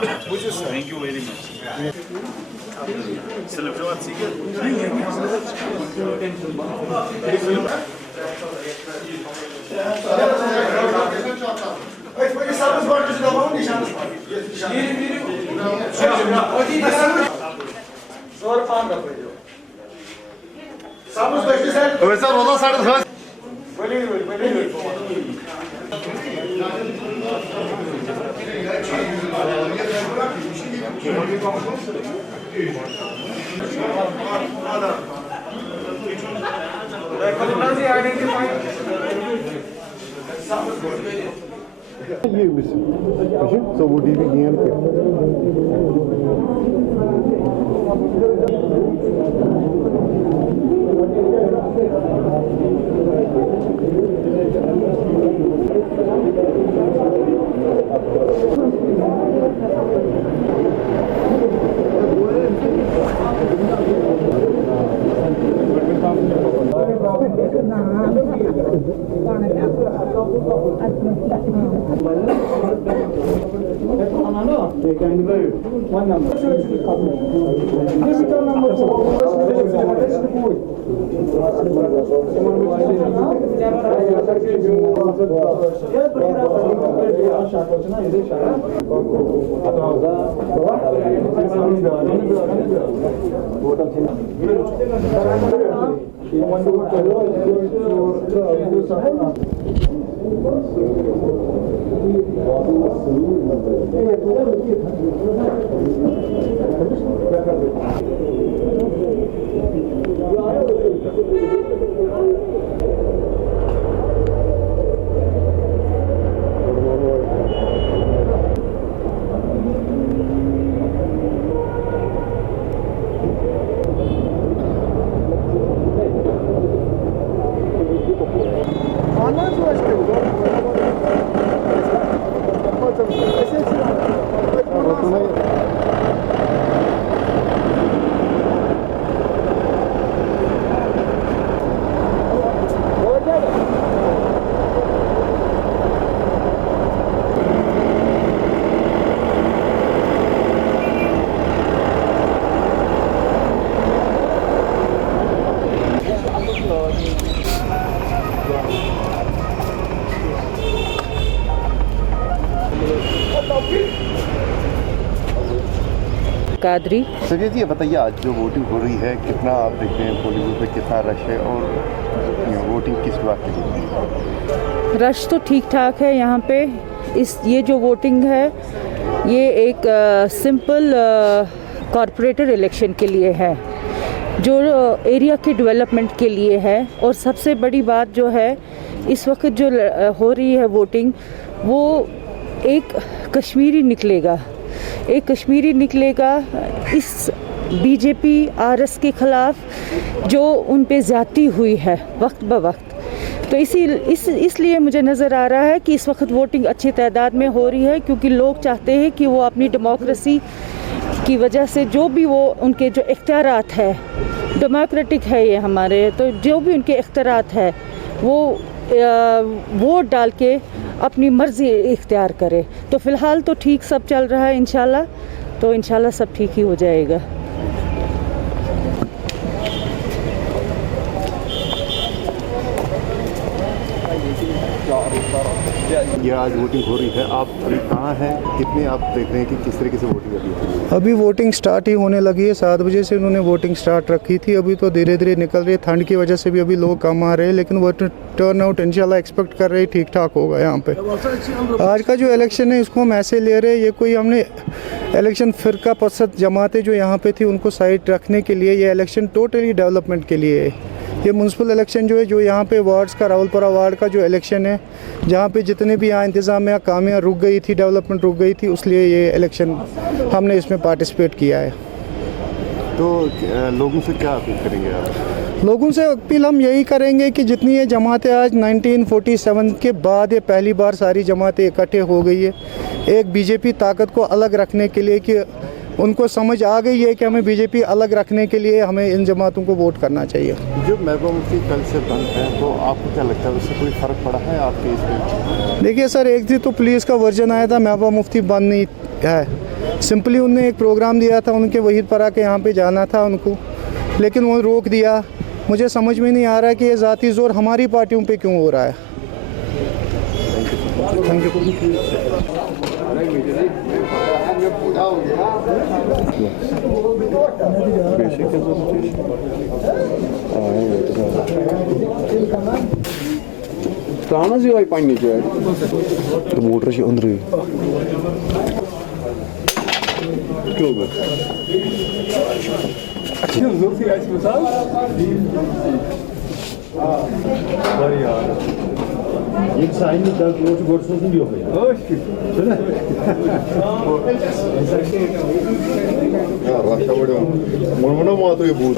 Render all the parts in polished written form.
Thank you very much. Celebrate ये missing so वो DV game पे कादरी। संजय जी, ये बताइए आज जो वोटिंग हो रही है कितना आप देखते हैं पोलिंग बूथ पे कितना रश है और वोटिंग किस बात की होती है? रश तो ठीक ठाक है यहाँ पे। ये जो वोटिंग है ये एक सिंपल कॉरपोरेटर इलेक्शन के लिए है, जो एरिया के डेवलपमेंट के लिए है। और सबसे बड़ी बात जो है इस वक्त जो हो रही है वोटिंग, वो एक कश्मीरी निकलेगा इस बीजेपी आरएस के ख़िलाफ़ जो उन पे ज़्यादती हुई है वक्त ब वक्त। तो इसलिए मुझे नज़र आ रहा है कि इस वक्त वोटिंग अच्छी तादाद में हो रही है, क्योंकि लोग चाहते हैं कि वो अपनी डेमोक्रेसी की वजह से जो भी वो उनके जो इख्तियारात है, डेमोक्रेटिक है ये हमारे, तो जो भी उनके इख्तियारात है वो वोट डाल के अपनी मर्ज़ी इख्तियार करे। तो फ़िलहाल तो ठीक सब चल रहा है इंशाल्लाह, तो इंशाल्लाह सब ठीक ही हो जाएगा। ये आज वोटिंग हो रही है, आप अभी कहाँ हैं, कितने आप देख रहे हैं कि किस तरीके से वोटिंग अभी हो रही है? अभी वोटिंग स्टार्ट ही होने लगी है। 7 बजे से उन्होंने वोटिंग स्टार्ट रखी थी। अभी तो धीरे धीरे निकल रही है, ठंड की वजह से भी अभी लोग कम आ रहे हैं, लेकिन वो टर्न आउट इंशाल्लाह एक्सपेक्ट कर रहे हैं ठीक ठाक होगा यहाँ पे। आज का जो इलेक्शन है इसको हम ऐसे ले रहे हैं, ये कोई हमने इलेक्शन फ़िरका पसंद जमातें जो यहाँ पे थी उनको साइड रखने के लिए, ये इलेक्शन टोटली डेवलपमेंट के लिए है। ये म्यूनसिपल इलेक्शन जो है, जो यहाँ पे वार्ड्स का, रावलपुरा वार्ड का जो इलेक्शन है, जहाँ पे जितने भी यहाँ इंतज़ामिया कामियाँ रुक गई थी, डेवलपमेंट रुक गई थी, इसलिए ये इलेक्शन हमने इसमें पार्टिसिपेट किया है। तो लोगों से क्या अपील करेंगे आप? लोगों से अपील हम यही करेंगे कि जितनी ये जमातें आज 1947 के बाद ये पहली बार सारी जमातें इकट्ठे हो गई है, एक बीजेपी ताकत को अलग रखने के लिए, कि उनको समझ आ गई है कि हमें बीजेपी अलग रखने के लिए हमें इन जमातों को वोट करना चाहिए। जो महबूबा मुफ्ती कल से बंद है, तो आपको क्या लगता है उससे कोई फ़र्क पड़ा है आपके इसमें? देखिए सर, एक दिन तो पुलिस का वर्जन आया था महबूबा मुफ्ती बंद नहीं है, सिंपली उनने एक प्रोग्राम दिया था, उनके वहीद परा के यहाँ पे जाना था उनको, लेकिन वो रोक दिया। मुझे समझ में नहीं आ रहा कि ये ज़ाती ज़ोर हमारी पार्टियों पे क्यों हो रहा है। Thank you. मोटर से अंदर Yedi sayını da borcu borçsuzun diyor ya. Hoş geldin. Ya başlamadı. Mormona mı atıyor bu?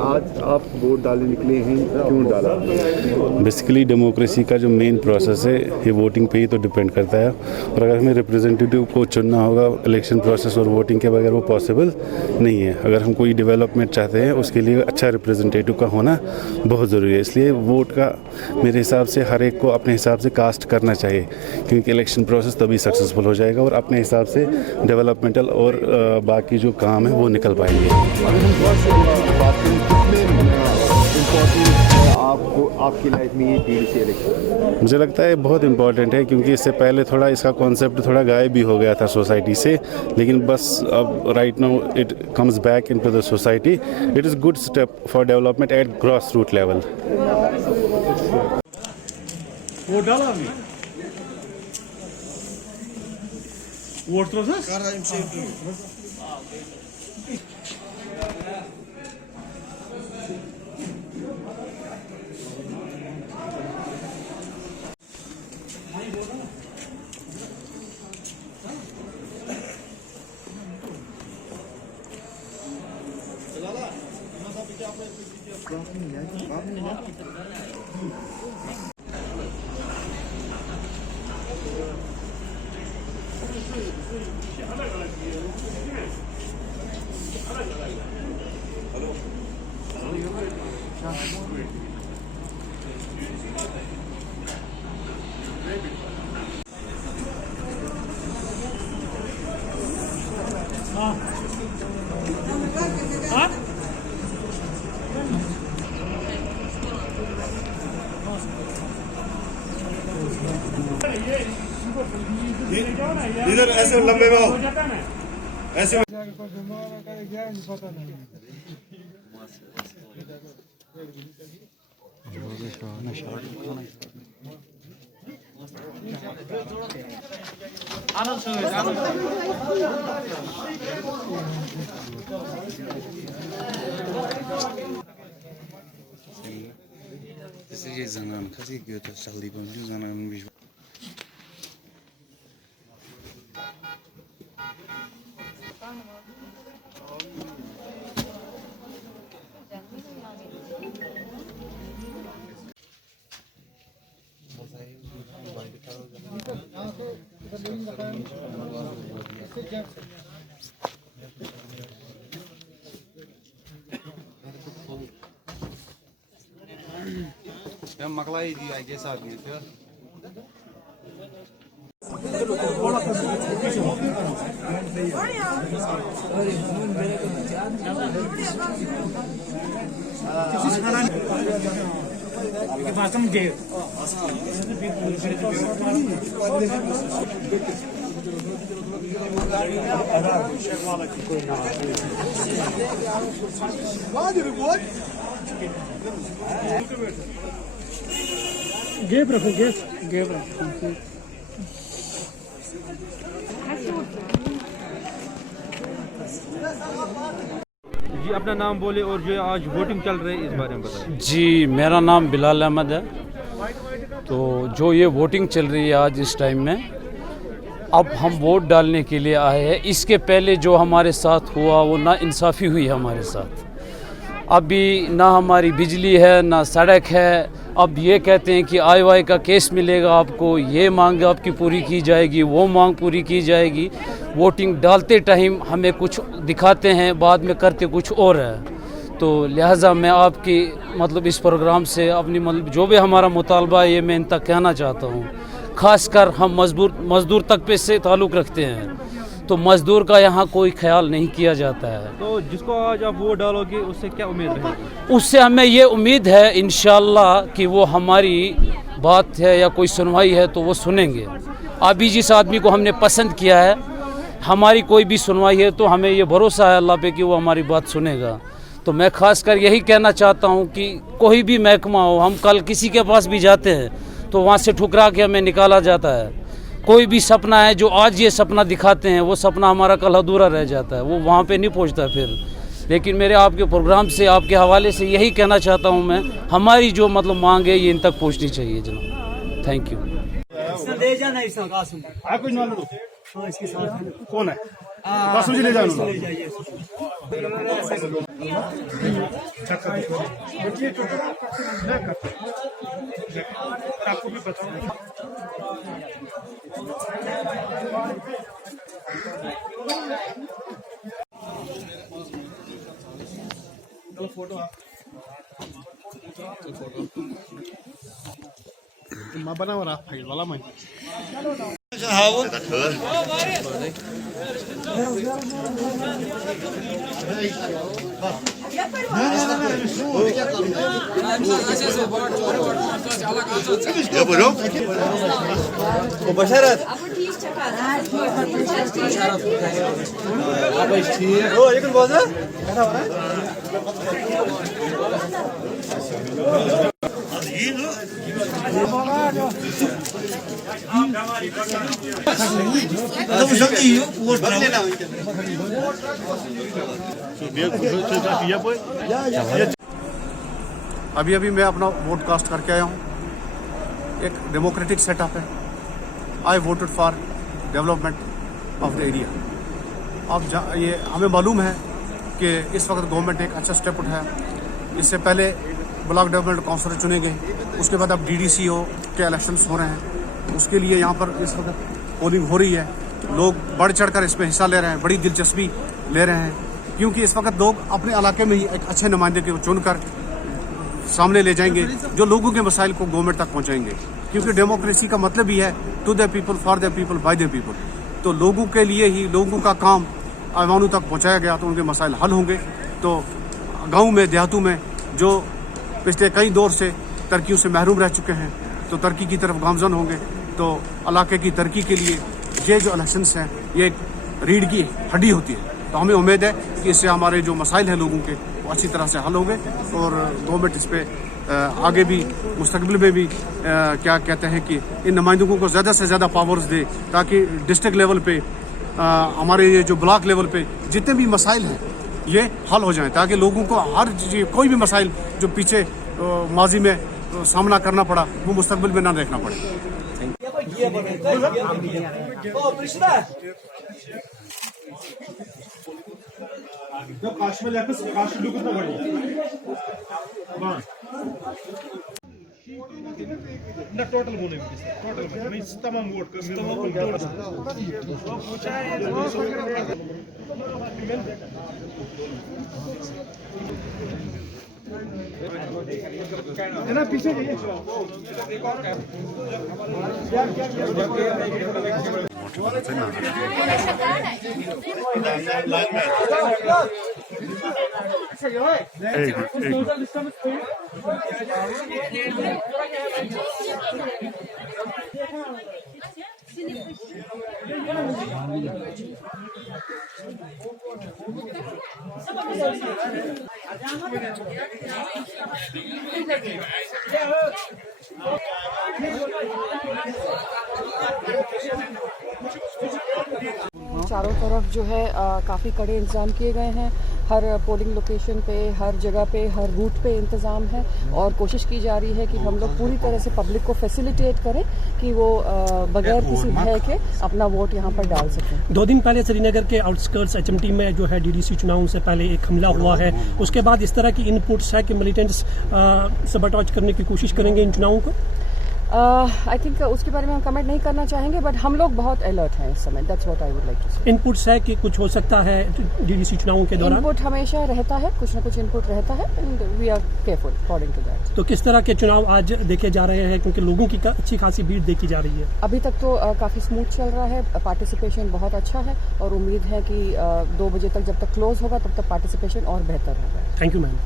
आज आप वोट डालने निकले हैं, क्यों डाला? बेसिकली डेमोक्रेसी का जो मेन प्रोसेस है ये वोटिंग पे ही तो डिपेंड करता है, और अगर हमें रिप्रेजेंटेटिव को चुनना होगा इलेक्शन प्रोसेस और वोटिंग के बगैर वो पॉसिबल नहीं है। अगर हम कोई डेवलपमेंट चाहते हैं उसके लिए अच्छा रिप्रेजेंटेटिव का होना बहुत ज़रूरी है। इसलिए वोट का मेरे हिसाब से हर एक को अपने हिसाब से कास्ट करना चाहिए, क्योंकि इलेक्शन प्रोसेस तभी सक्सेसफुल हो जाएगा और अपने हिसाब से डेवलपमेंटल और बाकी जो काम है वो निकल पाएंगे। आपको आपकी लाइफ में ये डीडीसी इलेक्शन मुझे लगता है बहुत इम्पॉर्टेंट है, क्योंकि इससे पहले थोड़ा इसका कॉन्सेप्ट थोड़ा गायब भी हो गया था सोसाइटी से, लेकिन बस अब right now it comes back into the society. It is good step for development at gross root level. Vot डाला आपने? Vot process? इधर ऐसे लंबे में आओ, ऐसे ये जनान खासी गयो तो जल्दी पहुंचो जनान भी मकलाई दी आई गेस आदमी फिर गेप रखो, गेप रखो। जी अपना नाम बोले और जो आज वोटिंग चल रही है इस बारे में बताइए। जी मेरा नाम बिलाल अहमद है। तो जो ये वोटिंग चल रही है आज इस टाइम में, अब हम वोट डालने के लिए आए हैं। इसके पहले जो हमारे साथ हुआ वो ना इंसाफ़ी हुई हमारे साथ। अभी ना हमारी बिजली है ना सड़क है। अब ये कहते हैं कि आई का केस मिलेगा आपको, ये मांग आपकी पूरी की जाएगी, वो मांग पूरी की जाएगी। वोटिंग डालते टाइम हमें कुछ दिखाते हैं, बाद में करते कुछ और है। तो लिहाजा मैं आपकी मतलब इस प्रोग्राम से अपनी मतलब जो भी हमारा मुतालबा है ये मैं इन तक कहना चाहता हूँ। ख़ासकर हम मज़दूर तबके से ताल्लुक़ रखते हैं, तो मज़दूर का यहाँ कोई ख्याल नहीं किया जाता है। तो जिसको आज आप वोट डालोगे उससे क्या उम्मीद रहेगी? उससे हमें ये उम्मीद है इंशाअल्लाह कि वो हमारी बात है या कोई सुनवाई है तो वो सुनेंगे। अभी जिस आदमी को हमने पसंद किया है, हमारी कोई भी सुनवाई है तो हमें ये भरोसा है अल्लाह पे कि वो हमारी बात सुनेगा। तो मैं ख़ासकर यही कहना चाहता हूँ कि कोई भी महकमा हो, हम कल किसी के पास भी जाते हैं तो वहाँ से ठुकरा के हमें निकाला जाता है। कोई भी सपना है जो आज ये सपना दिखाते हैं वो सपना हमारा कल अधूरा रह जाता है, वो वहाँ पे नहीं पहुँचता फिर। लेकिन मेरे आपके प्रोग्राम से आपके हवाले से यही कहना चाहता हूँ मैं, हमारी जो मतलब मांग है ये इन तक पहुँचनी चाहिए जनाब। Thank you. कौन है? 10 बजे ले जाओ। आपको भी बताऊं फोटो मां बनाओ रहा फाइल वाला मैं Ya bro. Basharat. Oh, ये कौन बोल रहा अभी अभी मैं अपना वोट कास्ट करके आया हूँ। एक डेमोक्रेटिक सेटअप है। आई voted for development of the area. अब ये हमें मालूम है कि इस वक्त गवर्नमेंट एक अच्छा स्टेप उठाया। इससे पहले ब्लॉक डेवलपमेंट काउंसिलर चुने गए, उसके बाद अब DDCO के इलेक्शंस हो रहे हैं। उसके लिए यहाँ पर इस वक्त पोलिंग हो रही है। लोग बढ़ चढ़कर इसमें हिस्सा ले रहे हैं, बड़ी दिलचस्पी ले रहे हैं, क्योंकि इस वक्त लोग अपने इलाके में ही एक अच्छे नुमाइंदे को चुनकर सामने ले जाएंगे जो लोगों के मसाइल को गवर्नमेंट तक पहुँचाएंगे। क्योंकि डेमोक्रेसी का मतलब ही है to the people, for the people, by the people. तो लोगों के लिए ही लोगों का काम आवानों तक पहुँचाया गया तो उनके मसाइल हल होंगे। तो गाँव में देहातों में जो पिछले कई दौर से तरक्कियों से महरूम रह चुके हैं तो तरक्की की तरफ गामजन होंगे। तो इलाके की तरक्की के लिए ये जो इलेक्शंस हैं ये एक रीढ़ की हड्डी होती है। तो हमें उम्मीद है कि इससे हमारे जो मसाइल हैं लोगों के वो अच्छी तरह से हल होंगे और गवर्नमेंट इस पर आगे भी मुस्तकबिल में भी क्या कहते हैं कि इन नुमाइंदों को ज़्यादा से ज़्यादा पावर्स दे, ताकि डिस्ट्रिक्ट लेवल पे हमारे ये जो ब्लॉक लेवल पे जितने भी मसाइल हैं ये हल हो जाएं, ताकि लोगों को हर कोई भी मसाइल जो पीछे माजी में सामना करना पड़ा वो मुस्तकबिल में ना देखना पड़े। ना टोटल बोलेंगे, टोटल नहीं तमाम वोट ना पीछे चारों तरफ जो है काफ़ी कड़े इंतज़ाम किए गए हैं। हर पोलिंग लोकेशन पे, हर जगह पे, हर रूट पे इंतज़ाम है और कोशिश की जा रही है कि हम लोग पूरी तरह से पब्लिक को फैसिलिटेट करें कि वो बगैर किसी भय के अपना वोट यहाँ पर डाल सकें। 2 दिन पहले श्रीनगर के आउटस्कर्ट्स HMT में जो है DDC चुनाव से पहले एक हमला हुआ है, उसके बाद इस तरह की इनपुट्स है कि मिलिटेंट्स सबटाज करने की कोशिश करेंगे इन चुनावों को। आई थिंक उसके बारे में हम कमेंट नहीं करना चाहेंगे, बट हम लोग बहुत अलर्ट हैं इस समय। That's what I would like to say. Inputs है कि कुछ हो सकता है DDC चुनावों के दौरान? इनपुट हमेशा रहता है, कुछ ना कुछ इनपुट रहता है and we are careful according to that. तो किस तरह के चुनाव आज देखे जा रहे हैं, क्योंकि लोगों की अच्छी खासी भीड़ देखी जा रही है? अभी तक तो काफ़ी स्मूथ चल रहा है, पार्टिसिपेशन बहुत अच्छा है और उम्मीद है कि 2 बजे तक जब तक क्लोज होगा तब तक पार्टिसिपेशन और बेहतर होगा। Thank you ma'am.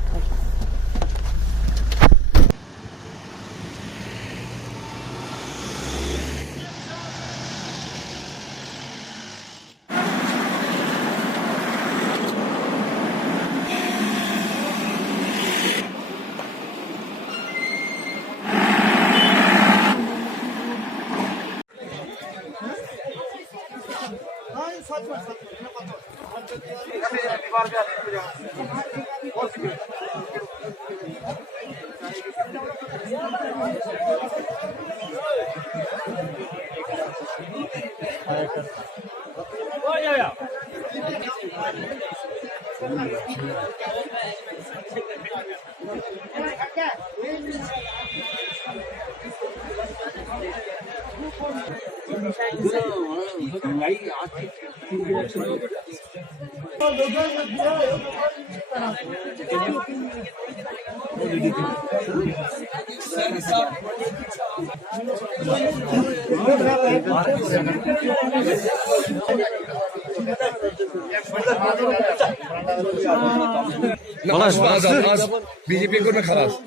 बीजेपी को खलास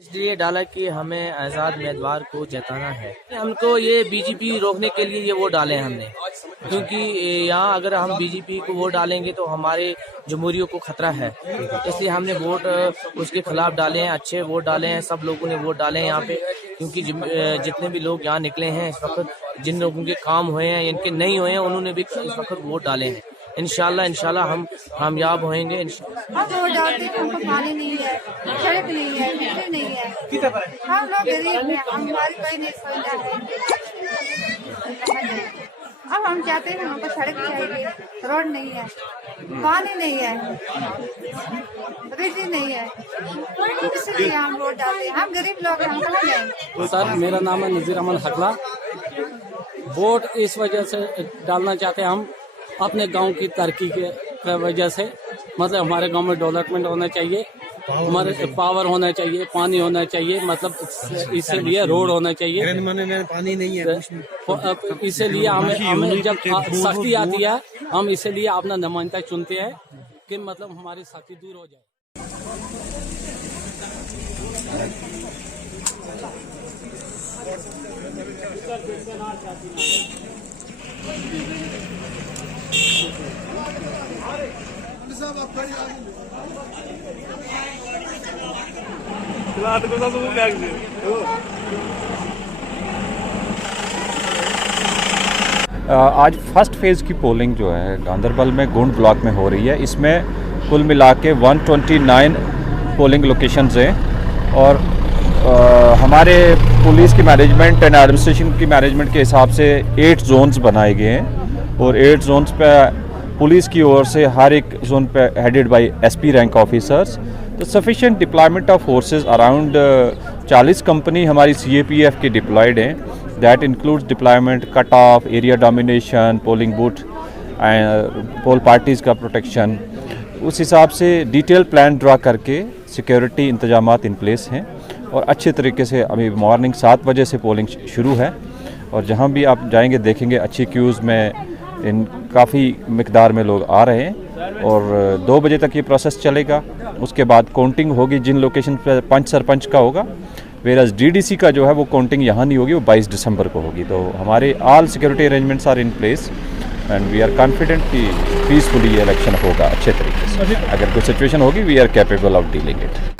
इसलिए डाला कि हमें आज़ाद उम्मीदवार को जिताना है। हमको ये बीजेपी रोकने के लिए ये वोट डाले हमने, क्योंकि यहाँ अगर हम बीजेपी को वोट डालेंगे तो हमारे जमहूरियों को खतरा है, इसलिए हमने वोट उसके खिलाफ डाले हैं। अच्छे वोट डाले हैं, सब लोगों ने वोट डाले हैं यहाँ पे, क्योंकि जितने भी लोग यहाँ निकले हैं इस वक्त, जिन लोगों के काम हुए हैं, इनके नहीं हुए हैं, उन्होंने भी इस वक्त वोट डाले हैं। इंशाल्लाह हम कामयाब होंगे। हम वोट डालते हैं, हमको पानी नहीं है, सड़क नहीं है, बिजली नहीं है, हम लोग गरीब हैं, हमारी कोई नहीं सुविधा है। अब हम चाहते हैं हमको सड़क चाहिए, रोड नहीं है, पानी नहीं है, बिजली नहीं है, इसलिए हम वोट डालते हैं। हम गरीब लोग हैं, हम कहाँ जाएंगे? सर, मेरा नाम है नज़ीर अहमद हकला। वोट इस वजह से डालना चाहते हैं हम, अपने गांव की तरक्की के वजह से, मतलब हमारे गांव में डेवलपमेंट होना चाहिए, हमारे पावर होना चाहिए, पानी होना चाहिए, मतलब इसीलिए रोड होना चाहिए। पानी नहीं है, इसीलिए हमें जब सख्ती आती है, हम इसीलिए अपना नुमाइंदा चुनते हैं कि मतलब हमारी सख्ती दूर हो जाए। आज फर्स्ट फेज़ की पोलिंग जो है गांधरबल में गोंड ब्लॉक में हो रही है। इसमें कुल मिला के 129 पोलिंग लोकेशंस हैं और हमारे पुलिस की मैनेजमेंट एंड एडमिनिस्ट्रेशन की मैनेजमेंट के हिसाब से 8 जोन्स बनाए गए हैं और 8 जोन्स पे पुलिस की ओर से हर एक जोन पे headed by SP rank officers. तो sufficient deployment of forces around 40 company हमारी CAPF की डिप्लॉयड हैं। That includes deployment, cut off, area domination, polling booth poll parties का प्रोटेक्शन। उस हिसाब से डिटेल प्लान ड्रा करके सिक्योरिटी इंतजामात इन प्लेस हैं और अच्छे तरीके से अभी मॉर्निंग 7 बजे से पोलिंग शुरू है और जहां भी आप जाएंगे देखेंगे अच्छी क्यूज़ में इन काफ़ी मिकदार में लोग आ रहे हैं और 2 बजे तक ये प्रोसेस चलेगा। उसके बाद काउंटिंग होगी जिन लोकेशन पर पंच सरपंच का होगा, वेरस DDC का जो है वो काउंटिंग यहाँ नहीं होगी, वो 22 दिसंबर को होगी। तो हमारे all security arrangements are in place and we are confident कि पीसफुली ये इलेक्शन होगा अच्छे तरीके से। अगर कोई सिचुएशन होगी we are capable of dealing it.